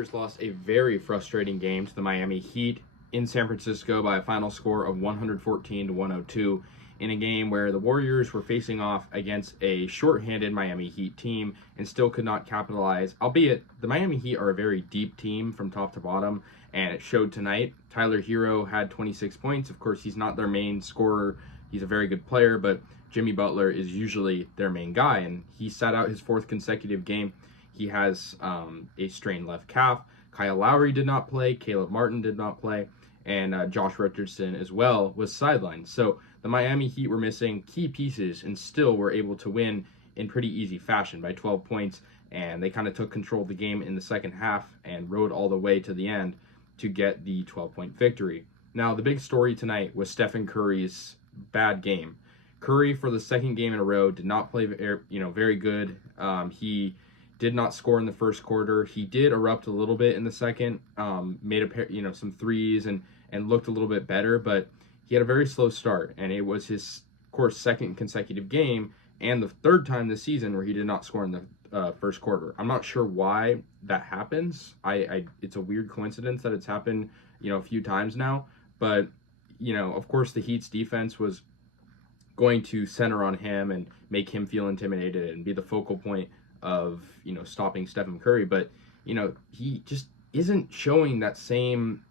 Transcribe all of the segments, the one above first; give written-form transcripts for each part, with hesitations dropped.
Warriors lost a very frustrating game to the Miami Heat in San Francisco by a final score of 114-102 in a game where the Warriors were facing off against a shorthanded Miami Heat team and still could not capitalize, albeit the Miami Heat are a very deep team from top to bottom, and it showed tonight. Tyler Hero had 26 points. Of course, he's not their main scorer. He's a very good player, but Jimmy Butler is usually their main guy, and he sat out his fourth consecutive game. He has a strained left calf. Kyle Lowry did not play. Caleb Martin did not play. And Josh Richardson as well was sidelined. So the Miami Heat were missing key pieces and still were able to win in pretty easy fashion by 12 points. And they kind of took control of the game in the second half and rode all the way to the end to get the 12-point victory. Now, the big story tonight was Stephen Curry's bad game. Curry, for the second game in a row, did not play very good. He did not score in the first quarter. He did erupt a little bit in the second, made some threes and looked a little bit better, but he had a very slow start, and it was his, of course, second consecutive game and the third time this season where he did not score in the first quarter. I'm not sure why that happens. It's a weird coincidence that it's happened, a few times now, but of course the Heat's defense was going to center on him and make him feel intimidated and be the focal point of stopping Stephen Curry, but he just isn't showing that same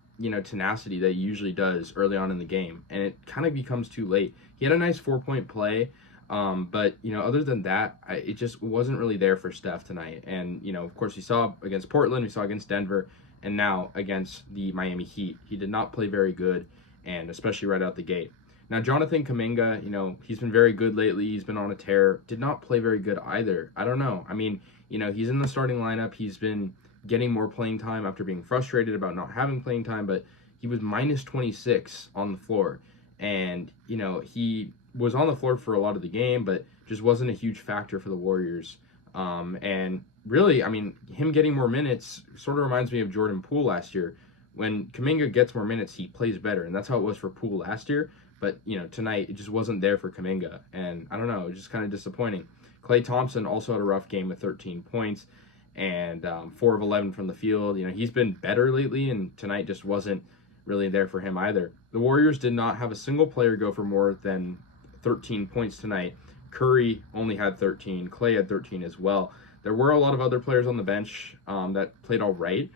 tenacity that he usually does early on in the game, and it kind of becomes too late. He had a nice 4-point play, but other than that, it just wasn't really there for Steph tonight. And of course, we saw against Portland, we saw against Denver, and now against the Miami Heat, he did not play very good, and especially right out the gate. Now, Jonathan Kuminga, he's been very good lately. He's been on a tear. Did not play very good either. I don't know. I mean, he's in the starting lineup. He's been getting more playing time after being frustrated about not having playing time, but he was minus 26 on the floor. And, he was on the floor for a lot of the game, but just wasn't a huge factor for the Warriors. And really, I mean, him getting more minutes sort of reminds me of Jordan Poole last year. When Kuminga gets more minutes, he plays better, and that's how it was for Poole last year. But, tonight it just wasn't there for Kuminga. And I don't know, it was just kind of disappointing. Klay Thompson also had a rough game with 13 points and 4 of 11 from the field. He's been better lately, and tonight just wasn't really there for him either. The Warriors did not have a single player go for more than 13 points tonight. Curry only had 13. Klay had 13 as well. There were a lot of other players on the bench that played all right.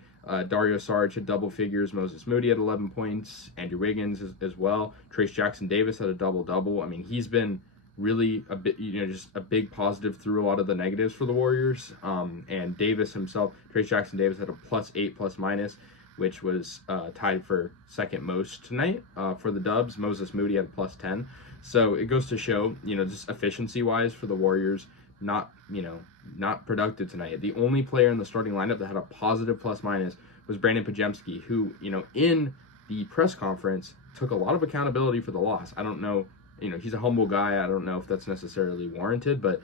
Dario Saric had double figures. Moses Moody had 11 points. Andrew Wiggins as well. Trace Jackson-Davis had a double-double. I mean, he's been really a bit, just a big positive through a lot of the negatives for the Warriors. And Davis himself, Trace Jackson-Davis had a +8 +-, which was tied for second most tonight for the Dubs. Moses Moody had a +10. So it goes to show, just efficiency-wise for the Warriors, not productive tonight. The only player in the starting lineup that had a positive +- was Brandon Pajemski, who, in the press conference took a lot of accountability for the loss. I don't know, he's a humble guy. I don't know if that's necessarily warranted, but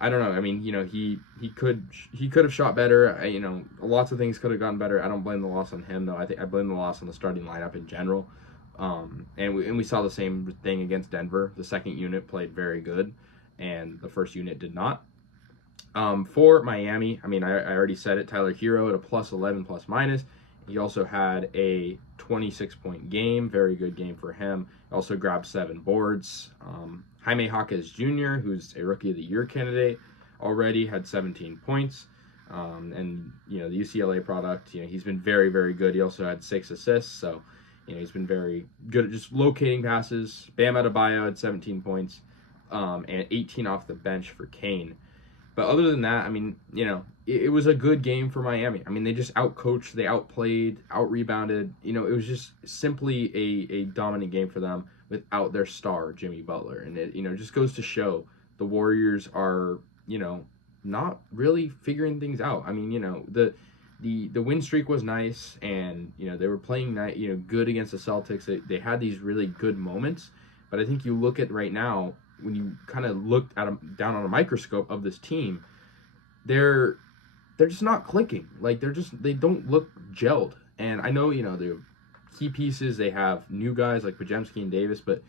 I don't know. I mean, he could have shot better. Lots of things could have gotten better. I don't blame the loss on him, though. I blame the loss on the starting lineup in general. And we saw the same thing against Denver. The second unit played very good, and the first unit did not. For Miami, I mean, I already said it. Tyler Hero at a +11 +-. He also had a 26-point game, very good game for him. Also grabbed 7 boards. Jaime Jaquez Jr., who's a Rookie of the Year candidate, already had 17 points. And the UCLA product, he's been very, very good. He also had 6 assists, so he's been very good at just locating passes. Bam Adebayo had 17 points, and 18 off the bench for Kane. But other than that, I mean, it was a good game for Miami. I mean, they just outcoached, they outplayed, out-rebounded. It was just simply a dominant game for them without their star, Jimmy Butler. And it, just goes to show the Warriors are, not really figuring things out. I mean, the win streak was nice, and, they were playing, good against the Celtics. They had these really good moments. But I think you look at right now, when you kind of looked at them down on a microscope of this team, they're just not clicking. Like, they don't look gelled. And I know, the key pieces, they have new guys like Pajemski and Davis, but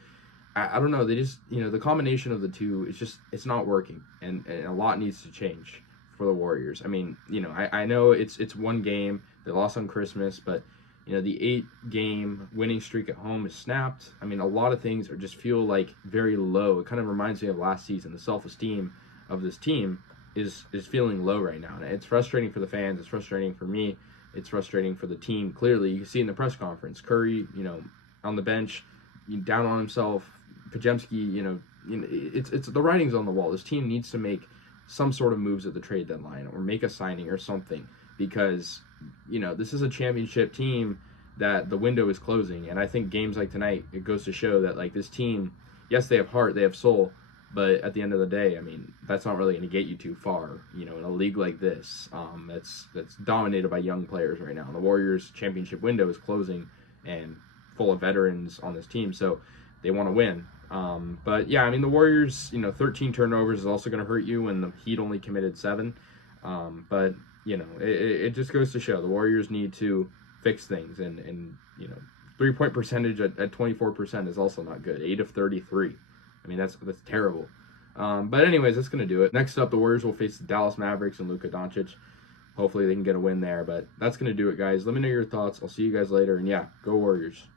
I don't know. They just, the combination of the two, it's not working. And a lot needs to change for the Warriors. I mean, I know it's one game. They lost on Christmas, but the 8-game winning streak at home is snapped. I mean, a lot of things just feel like very low. It kind of reminds me of last season. The self-esteem of this team is feeling low right now. And it's frustrating for the fans. It's frustrating for me. It's frustrating for the team. Clearly, you can see in the press conference, Curry, on the bench, down on himself. Pajemski, it's the writing's on the wall. This team needs to make some sort of moves at the trade deadline or make a signing or something, because this is a championship team that the window is closing. And I think games like tonight, it goes to show that, like, this team, yes, they have heart, they have soul, but at the end of the day, I mean, that's not really going to get you too far, in a league like this, that's dominated by young players right now. And the Warriors championship window is closing and full of veterans on this team, so they want to win. But yeah, I mean, the Warriors, 13 turnovers is also going to hurt you when the Heat only committed 7. But it just goes to show the Warriors need to fix things, and 3-point percentage at 24% is also not good. 8 of 33. I mean, that's terrible. But anyways, that's going to do it. Next up, the Warriors will face the Dallas Mavericks and Luka Doncic. Hopefully they can get a win there, but that's going to do it, guys. Let me know your thoughts. I'll see you guys later, and yeah, go Warriors.